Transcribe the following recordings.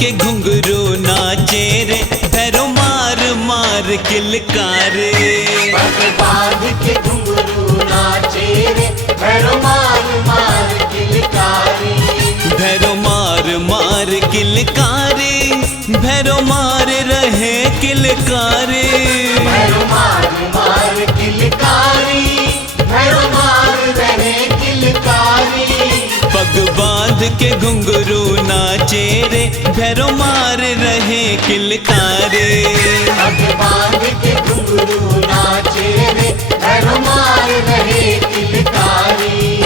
के घुंघरू नाचे रे, भैरो मार मार किलकारे। पग बांध के घुंघरू नाचे रे, भैरो मार मार किलकारी। भैरो मार मार किलकारे, भैरो मार रहे किलकारे। भैरो मार मार किलकारी, भैरो मार रहे किलकारी। पग बांध के घुंघरू नाचे रे, भैरो मार रहे किलकारे। पग बांध के घुंघरू नाचे रे, भैरो मार रहे किलकारी।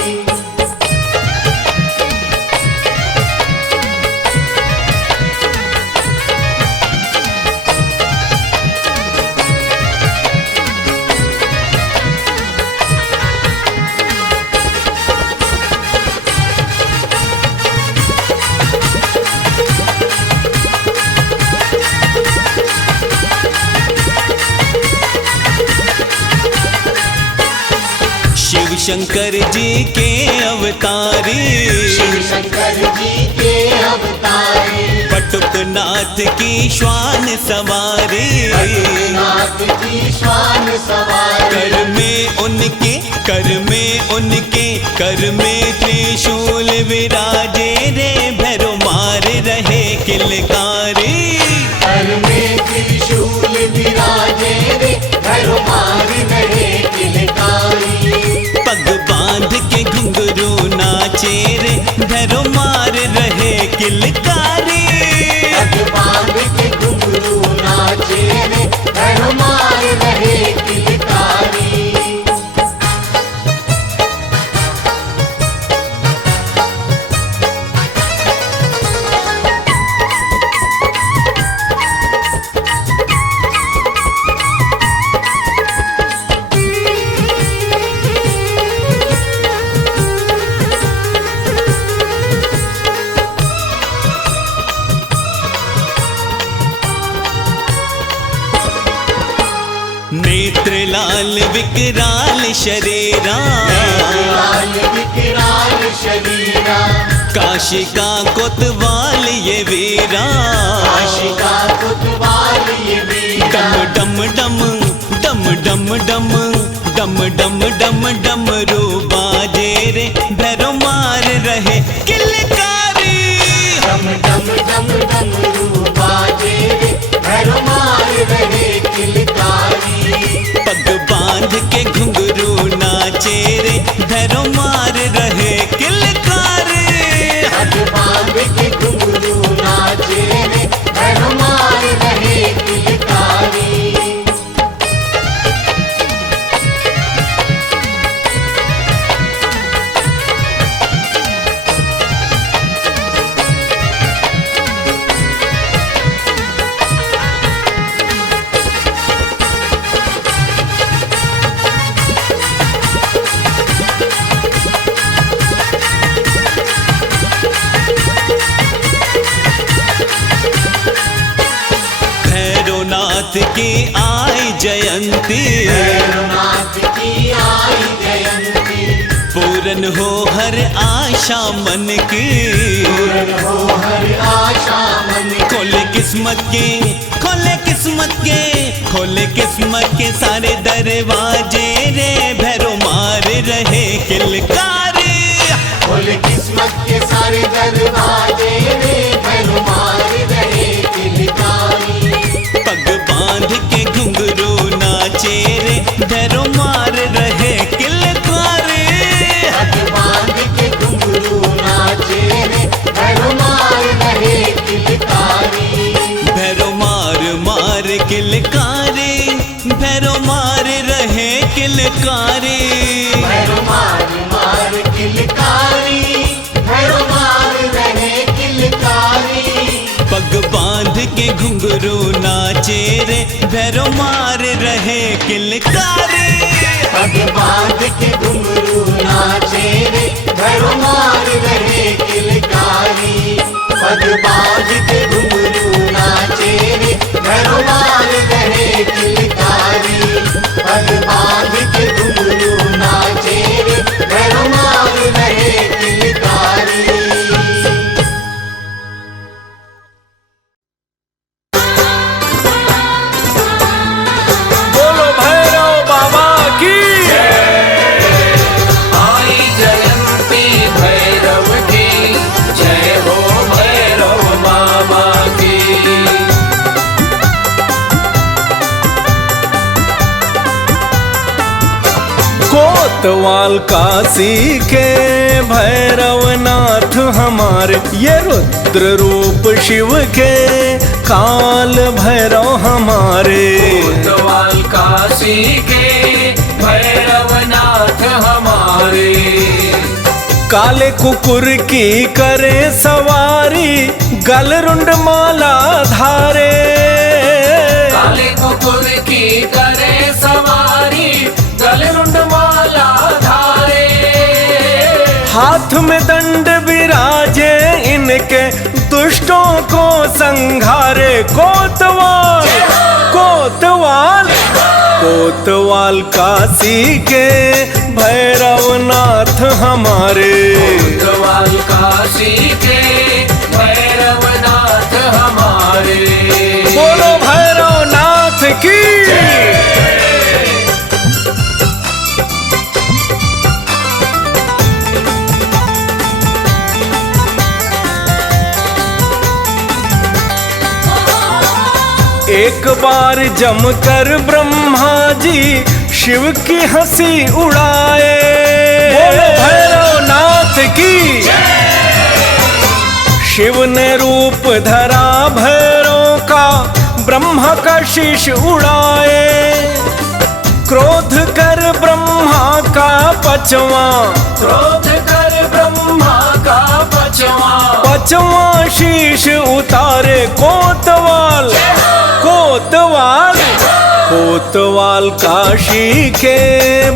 शिव शंकर जी के अवतारी, शिव शंकर जी के अवतारी। पटुकनाथ की श्वान सवारी, नाथ की श्वान सवारी। कर में उनके, कर में उनके, कर में त्रिशूल विराजे रे, भैरो मार रहे किलकारी। कर में त्रिशूल विराजे रे, भैरो मार रहे किलकारी। पग बांध के घुंघरू नाचे रे, भैरो मार रहे किलकारी। पग बांध के घुंघरू नाचे रे, भैरो मार रहे किलकारी। नेत्र लाल विकराल शरीरा, लाल विकराल शरीरा। काशिका कोतवाल ये वीरा। काशिका कोतवाल ये वीरा। डम डम डम डम डम डम डम डम डम डमरू बाजे रे, भैरो मार रहे किलकारी। डम डम डम डमरू बाजे रे, भैरो मार रहे किलकारी। पग बांध के घुंघरू नाचे रे, भैरो मार रहे किलकारी। पग बांध के घुंघरू नाचे रे, भैरो मार रहे किलकारी। भैरवनाथ की आई जयंती, भैरवनाथ की आई जयंती। पूरन हो हर आशा मन की। पूर्ण हो हर आशा मन की। खोले किस्मत के, खोले किस्मत के, खोले किस्मत के सारे दरवाजे रे, भैरो मार रहे किलकारी। खोल किस्मत के सारे दरवाजे रे, भैरो मार रहे किलकारी। पग बांध के घुंघरू नाचे रे, भैरो मार रहे किलकारी। पग बांध के घुंघरू नाचे रे, भैरो मार रहे किलकारी। भैरो मार मार किलकारी, भैरो मार रहे किलकारी। भैरो मार मार किलकारी, भैरो मार रहे किलकारी। पग बांध के घुंघरू नाचे रे, भैरो मार रहे किलकारी। पग बांध के घुंघरू नाचे रे, भैरो मार रहे किलकारी। पग बांध के घुंघरू नाचे रे, भैरो मार रहे किलकारी। पग बांध के घुंघरू नाचे रे, भैरो मार रहे किलकारी। कोतवाल काशी के भैरवनाथ हमारे, ये रुद्र रूप शिव के काल भैरव हमारे। कोतवाल काशी के भैरवनाथ हमारे। काले कुकुर की करे सवारी, गलरुंड माला धारे। काले कुकुर की करे सवारी, गलरुंड माला धारे। हाथ में दंड विराजे इनके, दुष्टों को संघारे। कोतवाल कोतवाल कोतवाल काशी के भैरवनाथ हमारे। कोतवाल काशी के भैरवनाथ हमारे। बोलो भैरवनाथ की। एक बार जमकर ब्रह्मा जी शिव की हंसी उड़ाए। बोलो भैरवनाथ की। शिव ने रूप धरा भैरव का, ब्रह्मा का शीश उड़ाए। क्रोध कर ब्रह्मा का पचवा, क्रोध कर ब्रह्मा का पचवा शीश उतारे। कोतवाल कोतवाल कोतवाल काशी के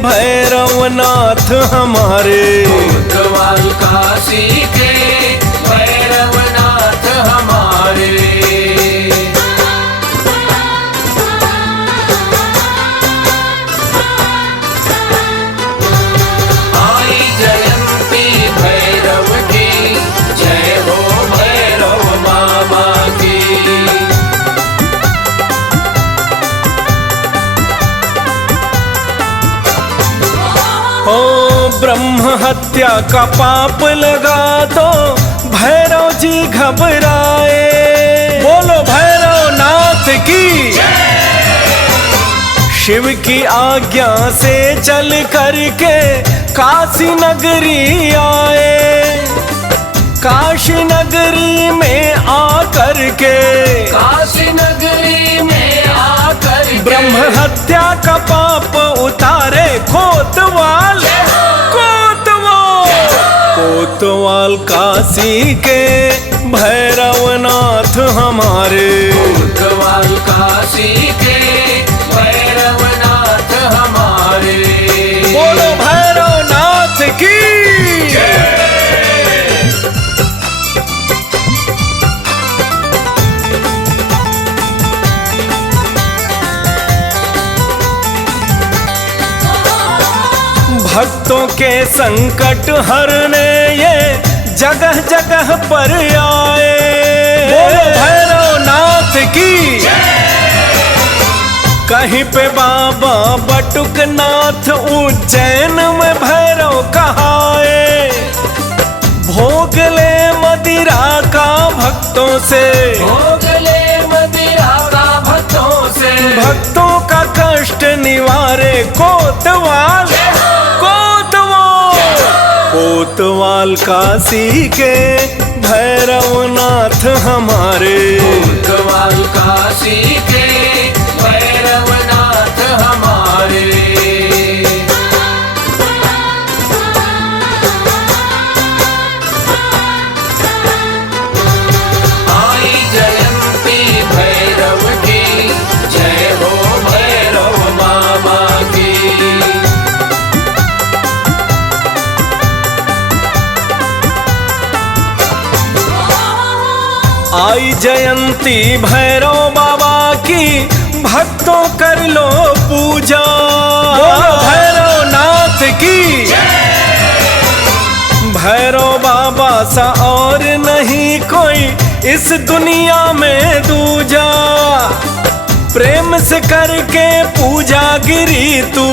भैरवनाथ हमारे। कोतवाल काशी के भैरवनाथ हमारे। आई जयंती भैरव की, जय हो भैरव बाबा की। ओ ब्रह्म हत्या का पाप लगा तो भैरव जी घबराए। बोलो भैरवनाथ की। शिव की आज्ञा से चल करके काशी नगरी आए। काशी नगरी में आकर के, काशी नगरी में आकर के ब्रह्म हत्या का पाप उतारे। कोतवाल कोतवाल कोतवाल काशी के भैरवनाथ हमारे। कोतवाल काशी के भैरवनाथ हमारे। बोलो भैरवनाथ की। भक्तों के संकट हरने ये जगह जगह पर आए। बोलो भैरवनाथ की। कहीं पे बाबा बटुकनाथ, उज्जैन में भैरव कहाए। भोग ले मदिरा का भक्तों से, भोगले मदिरा का भक्तों से। भक्तों का कष्ट निवारे। कोतवाल कोतवाल कोतवाल काशी के भैरवनाथ हमारे। कोतवाल काशी के भैरवनाथ हमारे। आई जयंती भैरव की, जय हो भैरव बाबा की। आई जयंती भैरव बाबा की, भक्तों कर लो पूजा। बोलो भैरवनाथ की। भैरव बाबा सा और नहीं कोई इस दुनिया में दूजा। प्रेम से करके पूजा गिरी तू,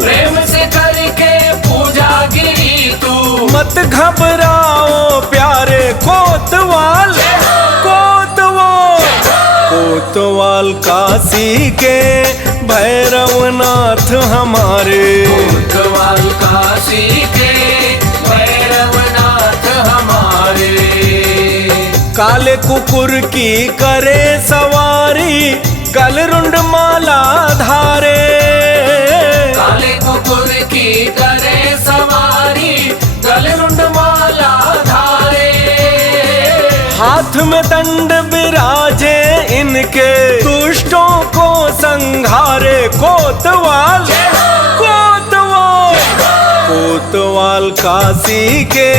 प्रेम से करके पूजा गिरी तू। मत घबराओ प्यारे। कोतवाल कोतवाल कोतवाल काशी के भैरवनाथ हमारे। कोतवाल का काशी के भैरवनाथ हमारे। काले कुकुर की करे सवारी, गलरुंड माला धारे। काले कुकुर की करे सवारी, गलरुंड माला धारे। हाथ में दंड विराजे इनके, दुष्टों को संघारे। कोतवाल कोतवाल कोतवाल काशी के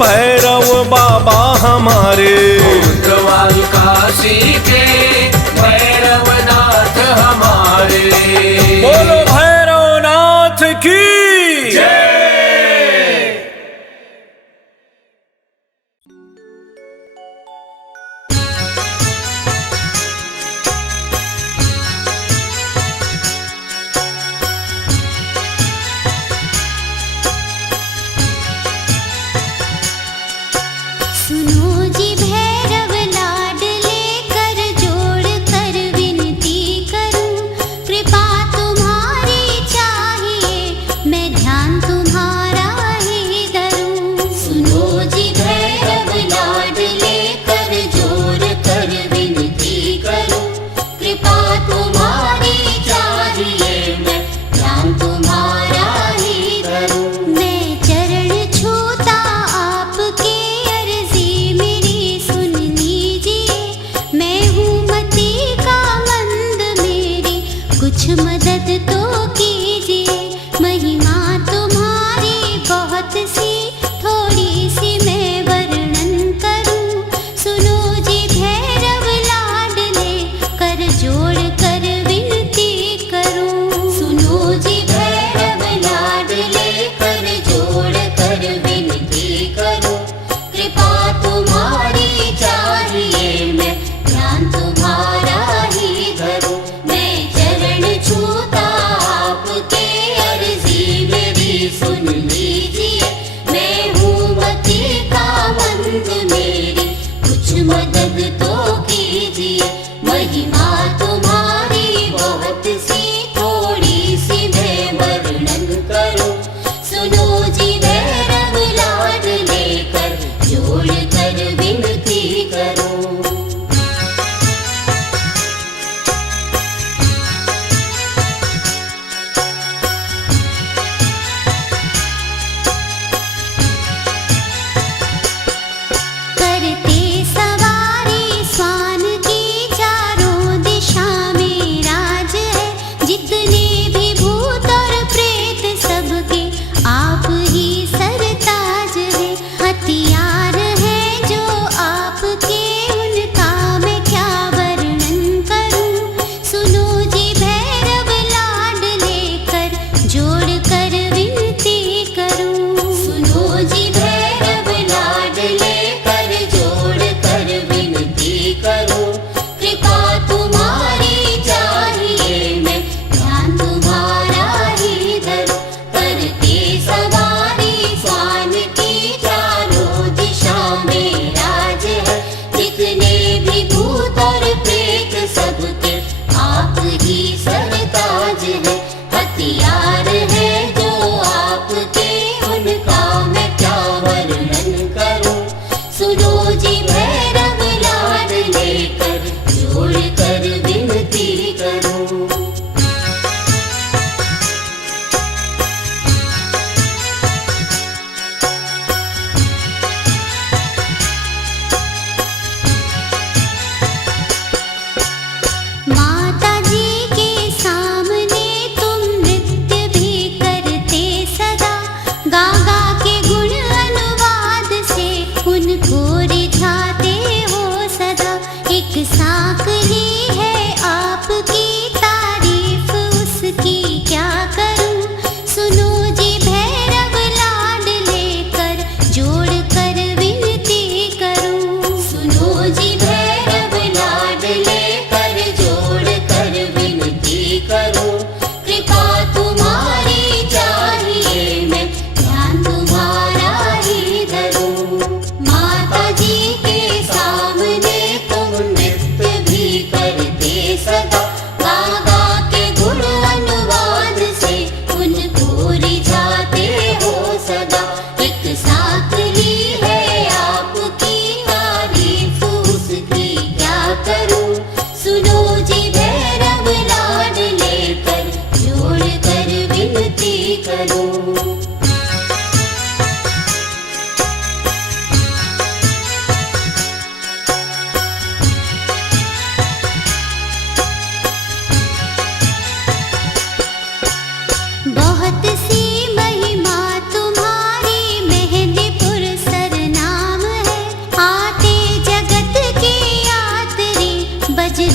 भैरव बाबा हमारे। कोतवाल काशी के भैरवनाथ हमारे। बोलो भैरवनाथ की जय। सुनो जी भैरव लाडले कर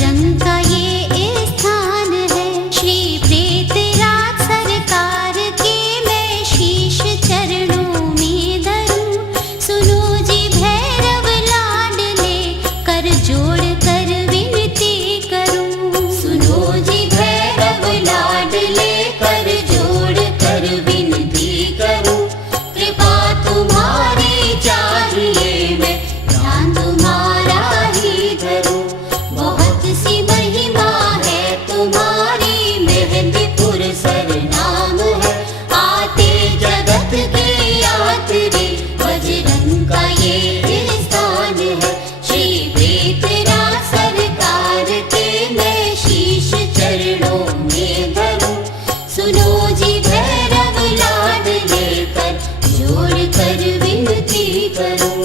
बजरंग का ये स्थान है। श्री प्रेतराज सरकार के मैं शीश चरणों में धरूं। सुनो जी भैरव लाडले कर जोड़ कर विनती करूं। सुनो जी भैरव लाडले कर जोड़ कर विनती करूं। कृपा तुम्हारी चाहिए मैं ध्यान तुम्हारा ही धरूं। बहुत सी महिमा है तुम्हारी मेहंदीपुर सरनाम है। आते जगत के यात्री बजरंग का ये स्थान है। श्री प्रेतराज सरकार के मैं शीश चरणों में धरूं। सुनो जी भैरव लाडले कर जोड़ कर विनती करूं।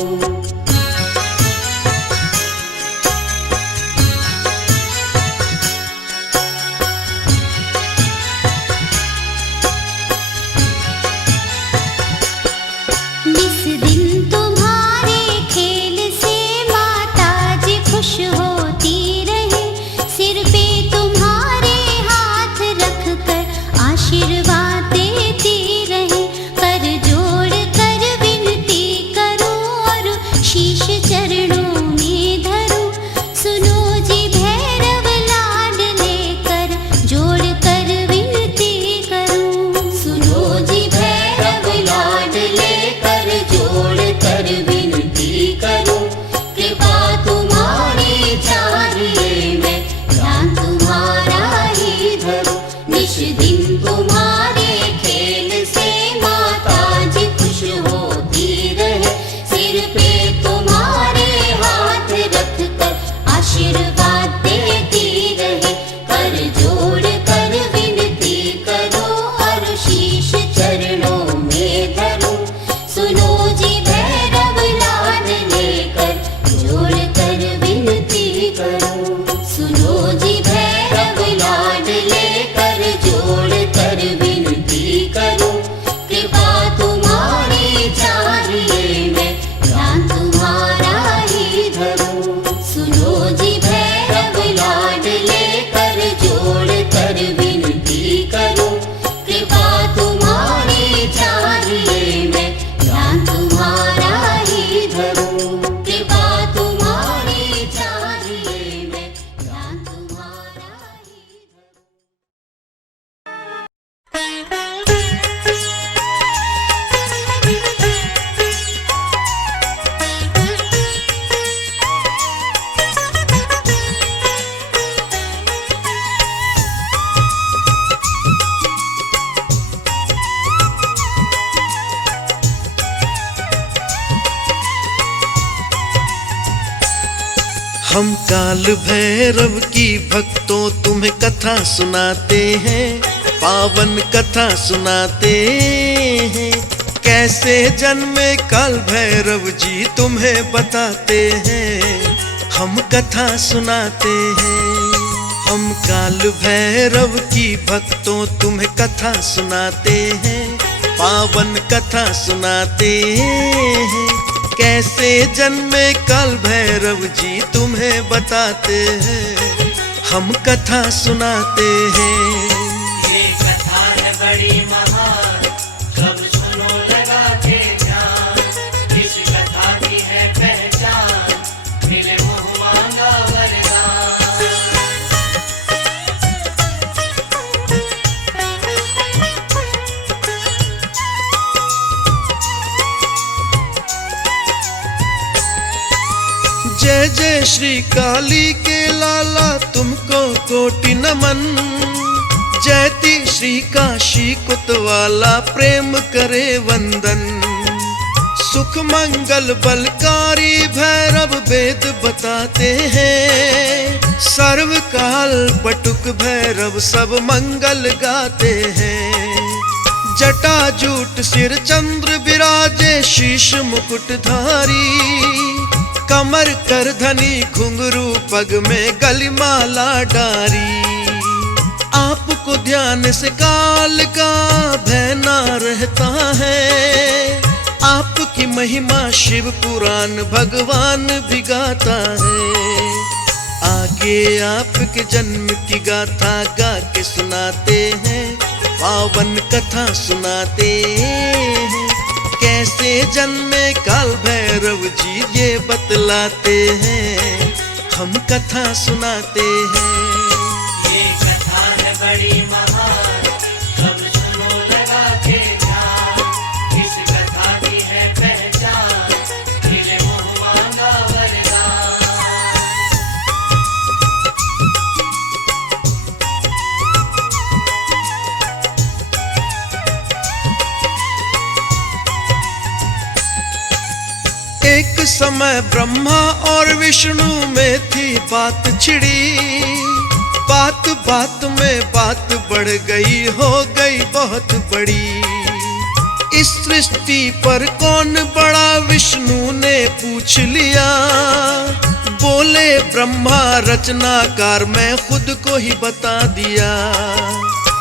इस दिन तुम्हारे खेल से माता जी खुश होती रहे। सिर पे तुम्हारे हाथ रख कर आशीर्वाद देती रहे। कर जोड़ कर विनती करूं और शीश चरणों में धरूं। सुनो जी भैरव लाडले कर जोड़ कर विनती करूं। सुनो जी भैरव लाडले कर जोड़ कर विनती करूं। कृपा तुम्हारी चाहिए मैं ध्यान तुम्हारा ही धरूं। निश दिन तुम्हारे खेल से माता जी खुश होती रहे। सिर पे तुम्हारे हाथ रख कर आशीर्वाद देती रहे। कर जोड़ कर विनती करो और शीश चरणों में धरूं। सुनो जी भैरव लाडले कर जोड़ कर विनती करूं। सुनो जी भैरव लाडले कर जोड़ कर विनती करूं। कृपा तुम्हारी चाहिए मैं ध्यान तुम्हारा ही धरूं। सुनो जी भैरव लाडले कर जोड़ कर विनती करूं। कृपा तुम्हारी चाहिए मैं ध्यान तुम्हारा ही धरूं। कृपा तुम्हारी चाहिए मैं ध्यान तुम्हारा ही धरूं। हम काल भैरव की भक्तों तुम्हें कथा सुनाते हैं। पावन कथा सुनाते हैं। कैसे जन्मे काल भैरव जी तुम्हें बताते हैं। हम कथा सुनाते हैं। हम काल भैरव की भक्तों तुम्हें कथा सुनाते हैं। पावन कथा सुनाते हैं। कैसे जन्मे काल भैरव जी तुम्हें बताते हैं। हम कथा सुनाते हैं। ये कथा है बड़ी महान, सब सुनो लगा के ध्यान। इस कथा की है पहचान, मिले मुँह मांगा वरदान। जय जय श्री काली के लाला तुमको कोटि नमन। जयती श्री काशी कुतवाला प्रेम करे वंदन। सुख मंगल बलकारी भैरव वेद बताते हैं। सर्व काल पटुक भैरव सब मंगल गाते हैं। जटा जूट सिर चंद्र विराजे शीश मुकुटधारी। कमर कर धनी घुंघरू पग में गलिमाला डारी। आपको ध्यान से काल का भय ना रहता है। आपकी महिमा शिव पुराण भगवान भी गाता है। आगे आगे आपके जन्म की गाथा गा के सुनाते हैं, पावन कथा सुनाते हैं। कैसे जन्मे काल भैरव जी ये बतलाते हैं, हम कथा सुनाते हैं। ये कथा है बड़ी महान, सब सुनो लगा के ध्यान। इस कथा की है पहचान, मिले मुँह मांगा वरदान। एक समय ब्रह्मा और विष्णु में थी बात छिड़ी, बात बात में बात बढ़ गई, हो गई बहुत बड़ी। इस सृष्टि पर कौन बड़ा विष्णु ने पूछ लिया, बोले ब्रह्मा रचनाकार मैं खुद को ही बता दिया।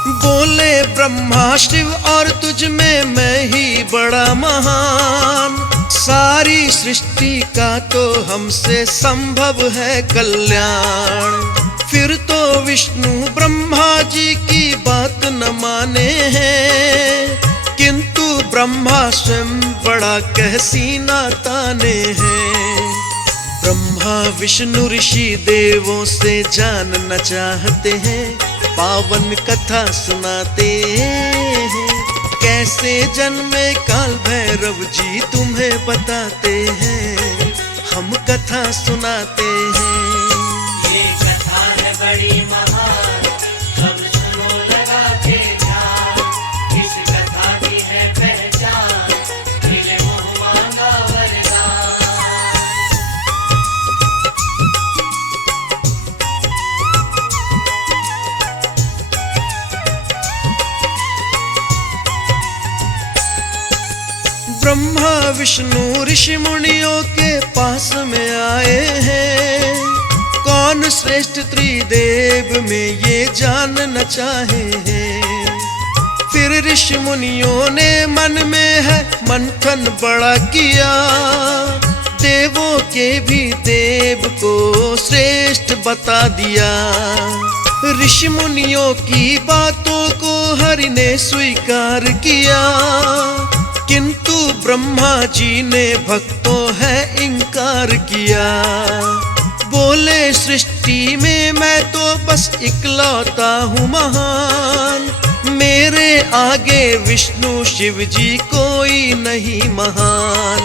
बोले ब्रह्मा शिव और तुझ में मैं ही बड़ा महान, सारी सृष्टि का तो हमसे संभव है कल्याण। फिर तो विष्णु ब्रह्मा जी की बात न माने हैं, किंतु ब्रह्मा स्वयं बड़ा कह सीना ताने हैं। ब्रह्मा विष्णु ऋषि देवों से जानना चाहते हैं, पावन कथा सुनाते हैं। कैसे जन्मे काल भैरव जी तुम्हें बताते हैं, हम कथा सुनाते हैं। ये कथा है बड़ी महान, सब सुनो लगा के ध्यान। इस कथा की है पहचान, मिले मुँह मांगा वरदान। ब्रह्मा विष्णु ऋषि मुनियों के पास में आए हैं, कौन श्रेष्ठ त्रिदेव में ये जानना चाहे हैं। फिर ऋषि मुनियों ने मन में है मंथन बड़ा किया, देवों के भी देव को श्रेष्ठ बता दिया। ऋषि मुनियों की बातों को हरि ने स्वीकार किया, किंतु ब्रह्मा जी ने भक्तों है इनकार किया। बोले सृष्टि में मैं तो बस इकलौता हूँ महान, मेरे आगे विष्णु शिव जी कोई नहीं महान।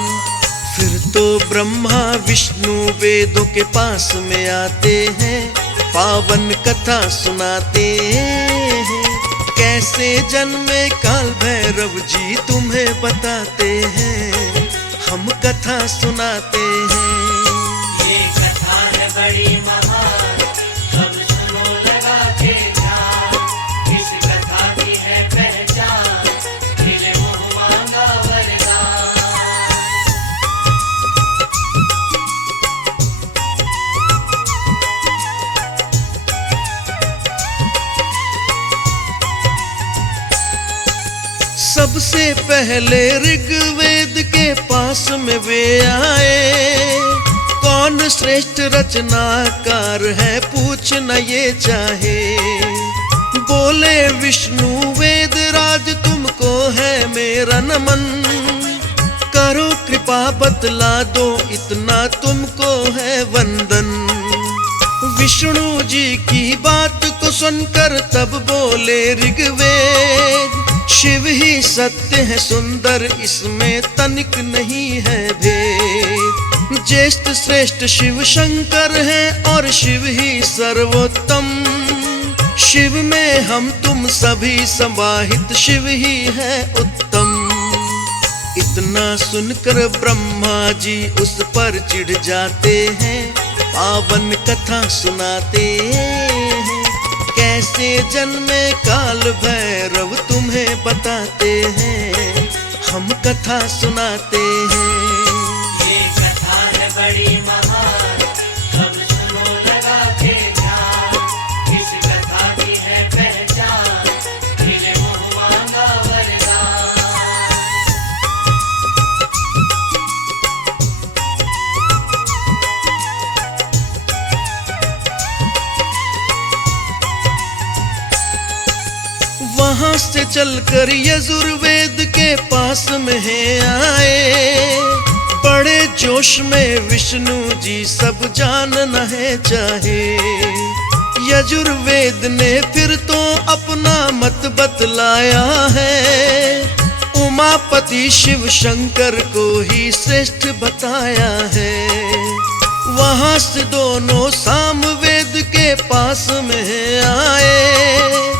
फिर तो ब्रह्मा विष्णु वेदों के पास में आते हैं, पावन कथा सुनाते हैं। कैसे जन्मे काल भैरव जी तुम्हें बताते हैं, हम कथा सुनाते हैं। ये कथा है बड़ी महान, सब सुनो लगा के ध्यान। इस कथा की है पहचान, मिले मुँह मांगा वरदान। सबसे पहले ऋग्वेद के पास में वे आए, कौन श्रेष्ठ रचनाकार है पूछना ये चाहे। बोले विष्णु वेद राज तुमको है मेरा नमन, करो कृपा बतला दो इतना तुमको है वंदन। विष्णु जी की बात को सुनकर तब बोले ऋग्वेद, शिव ही सत्य है सुंदर इसमें तनिक नहीं है भेद। ज्येष्ठ श्रेष्ठ शिव शंकर है और शिव ही सर्वोत्तम, शिव में हम तुम सभी समाहित शिव ही है उत्तम। इतना सुनकर ब्रह्मा जी उस पर चिढ़ जाते हैं, पावन कथा सुनाते हैं। कैसे जन्मे काल भैरव तुम्हें बताते हैं, हम कथा सुनाते हैं। ये कथा है बड़ी महान, सब सुनो लगा के ध्यान। इस कथा की है पहचान, मिले मुँह मांगा वरदान। वहां से चलकर यजुर्वेद के पास में है आए। बड़े जोश में विष्णु जी सब जानना है चाहे। यजुर्वेद ने फिर तो अपना मत बतलाया है। उमापति शिव शंकर को ही श्रेष्ठ बताया है। वहां से दोनों सामवेद के पास में आए।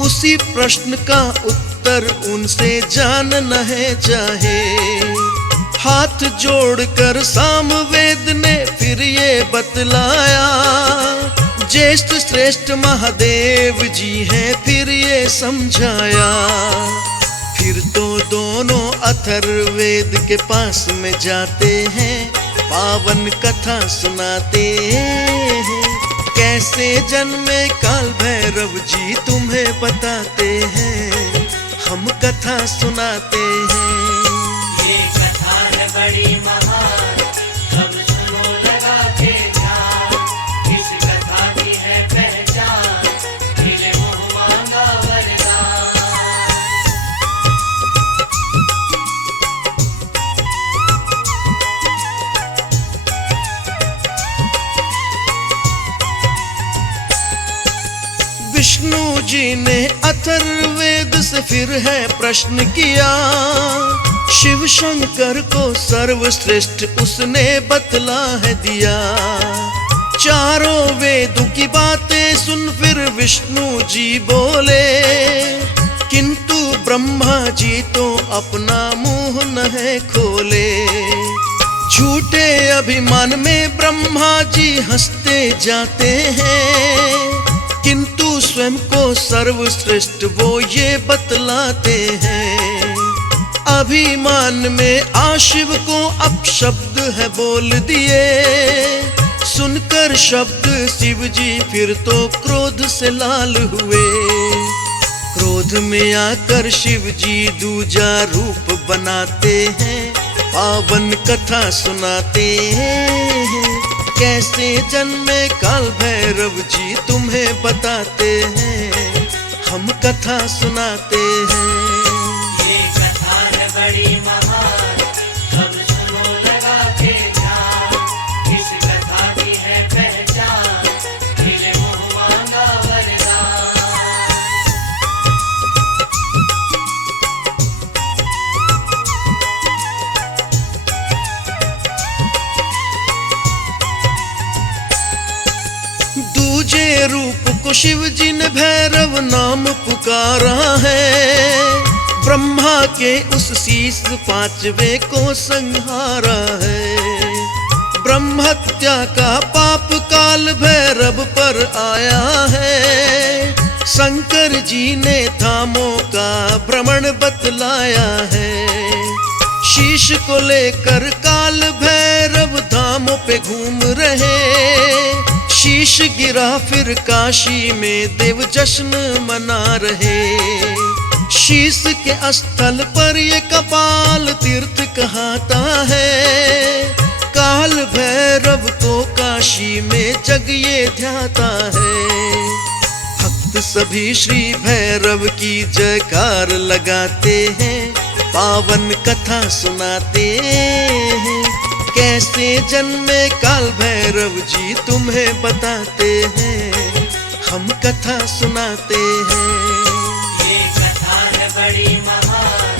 उसी प्रश्न का उत्तर उनसे जानना है चाहे। हाथ जोड़कर सामवेद ने फिर ये बतलाया, ज्येष्ठ श्रेष्ठ महादेव जी हैं फिर ये समझाया। फिर तो दोनों अथर्ववेद के पास में जाते हैं, पावन कथा सुनाते हैं। कैसे जन्मे काल भैरव जी तुम्हें बताते हैं, हम कथा सुनाते हैं। ये कथा है बड़ी महान, सब सुनो लगा के ध्यान। इस कथा की है पहचान, मिले मुँह मांगा वरदान। विष्णु जी ने अथर्ववेद से फिर है प्रश्न किया। शिव शंकर को सर्वश्रेष्ठ उसने बतला है दिया। चारों वेदों की बातें सुन फिर विष्णु जी बोले, किंतु ब्रह्मा जी तो अपना मुंह न है खोले। झूठे अभिमान में ब्रह्मा जी हंसते जाते हैं, किंतु स्वयं को सर्वश्रेष्ठ वो ये बतलाते हैं। अभिमान में आशिव को अपशब्द है बोल दिए। सुनकर शब्द शिव जी फिर तो क्रोध से लाल हुए। क्रोध में आकर शिव जी दूजा रूप बनाते हैं, पावन कथा सुनाते हैं। कैसे जन्मे काल भैरव जी तुम्हें बताते हैं, हम कथा सुनाते हैं। ये कथा है बड़ी महान, सब सुनो लगा के ध्यान। इस कथा की है पहचान, मिले मुँह मांगा वरदान। दूजे रूप को शिव जी ने भैरव नाम पुकारा है। ब्रह्मा के उस शीश पांचवे को संहारा है। ब्रह्महत्या का पाप काल भैरव पर आया है। शंकर जी ने धामों का भ्रमण बतलाया है। शीश को लेकर काल भैरव धामों पे घूम रहे। शीश गिरा फिर काशी में देव जश्न मना रहे। शीश के स्थल पर ये कपाल तीर्थ कहता है। काल भैरव को काशी में जग ये ध्याता है। भक्त सभी श्री भैरव की जयकार लगाते हैं, पावन कथा सुनाते हैं। कैसे जन्मे काल भैरव जी तुम्हें बताते हैं, हम कथा सुनाते हैं। ये कथा है बड़ी महान,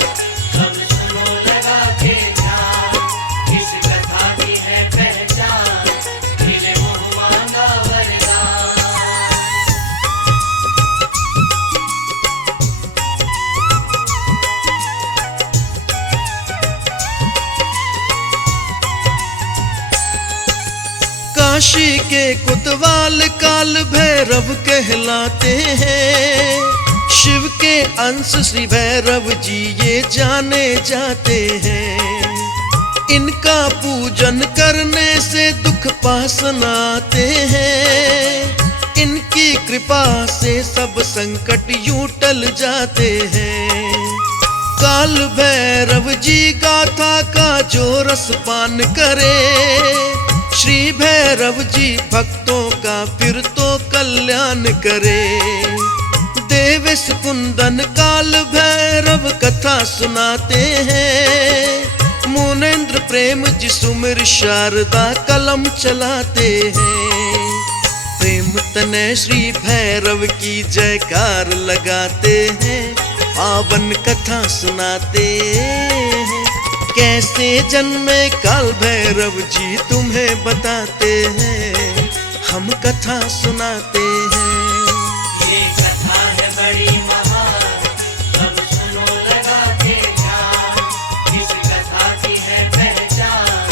सब सुनो लगा के ध्यान। इस कथा की है पहचान, मिले मुँह मांगा वरदान। काशी के कोतवाल काल भैरव कहलाते हैं। शिव के अंश श्री भैरव जी ये जाने जाते हैं। इनका पूजन करने से दुख पास आते हैं। इनकी कृपा से सब संकट यूं टल जाते हैं। काल भैरव जी गाथा का जो रस पान करे, श्री भैरव जी भक्तों का फिर तो कल्याण करे। देवेश कुंदन काल भैरव कथा सुनाते हैं। मुनेन्द्र प्रेम जी सुमिर शारदा कलम चलाते हैं। प्रेम तनय श्री भैरव की जयकार लगाते हैं। पावन कथा सुनाते हैं। कैसे जन्मे काल भैरव जी तुम्हें बताते हैं। हम कथा सुनाते हैं। ये कथा है बड़ी महान, सब सुनो लगा के ध्यान। इस कथा की है पहचान,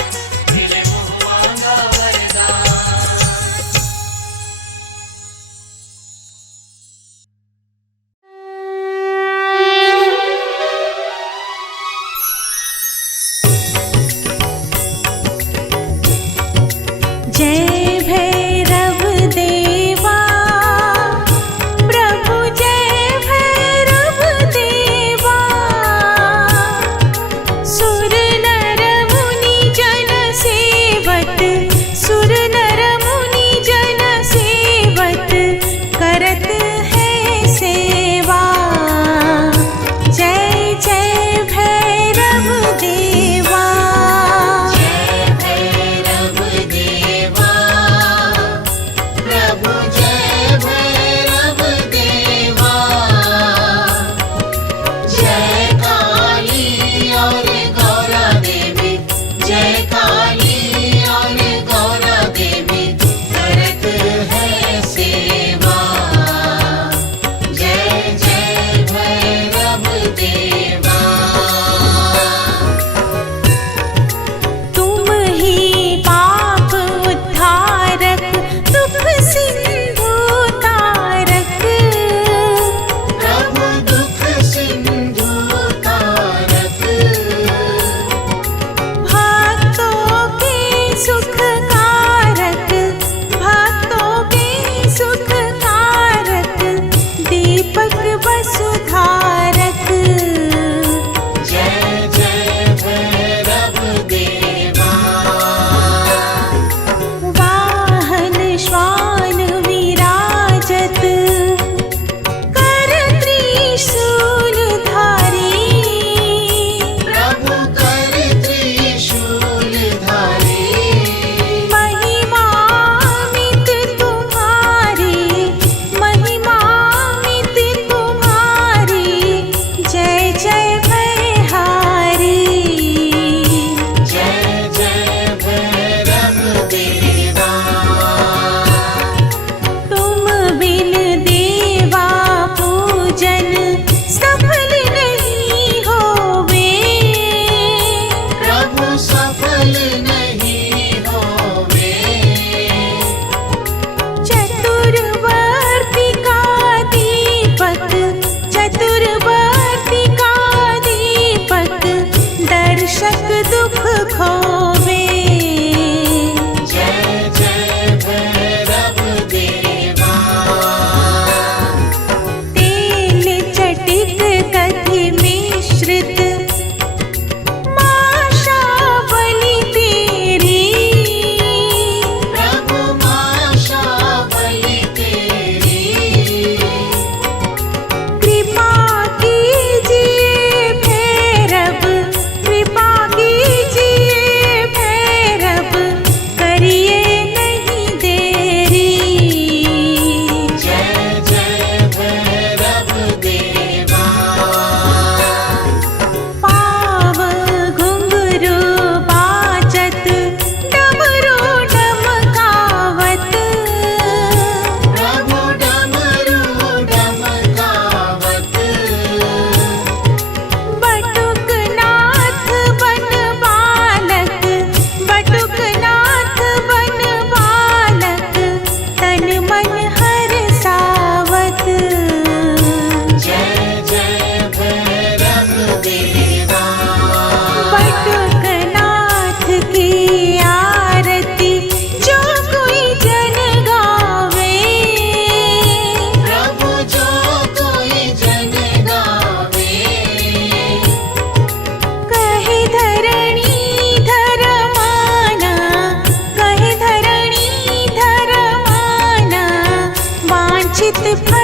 मिले मुँह मांगा वरदान। जय भैरव देवा प्रभु, जय भैरव देवा। सुर नर मुनि जन सेवत, सुर नर मुनि जन सेवत, करत है सेवा। जय जय भैरव देवा। जय भैरव देवा प्रभु, जय भैरव देवा। जय काली और गौरा देवी, जय काली और गौरा देवी, करत है सेवा। जय जय भैरव देवा। तुम ही पाप उद्धारक, दुख सिंधु तारक। प्रभु दुख सिंधु तारक। भक्तों के सुख कारक, भक्तों के सुख कारक, दीपक वसुधारक। जय जय भैरव देवा। वाहन श्वान विराजत, कर त्रिशूल धारी। प्रभु कर त्रिशूल धारी। महिमान्वित तुम्हारी, महिमान्वित तुम्हारी, जय जय भयहारी। जय जय भैरव देवा। तुम बिन देवा पूजन सफल नहीं होवे। प्रभु सफल नहीं होवे। चतुर्वर्ती का दीपक, चतुर्वर्ती का दीपक, दर्शक दुख खोवे। जय जय भैरव देवा। तेल चटित कथि मिश्रित, माशा बलि तेरी। प्रभु माशा बलि तेरी। कृपा कीजिए भैरव, कृपा कीजिए भैरव, करिए नहीं देरी। जय जय भैरव देवा। पाव घुंघरू बाजत, डमरू डमकावत। प्रभु डमरू डमकावत। बटुक नाथ बन बालक, बटुक नाथ बन बालक, तन मन हर सावत। जय जय भैरव देवा। बटुक नाथ की आरती जो कोई जन गावे। प्रभु जो कोई जन गावे। कहे धरणी धर माना, कहे धरणी धर माना, वांछित फल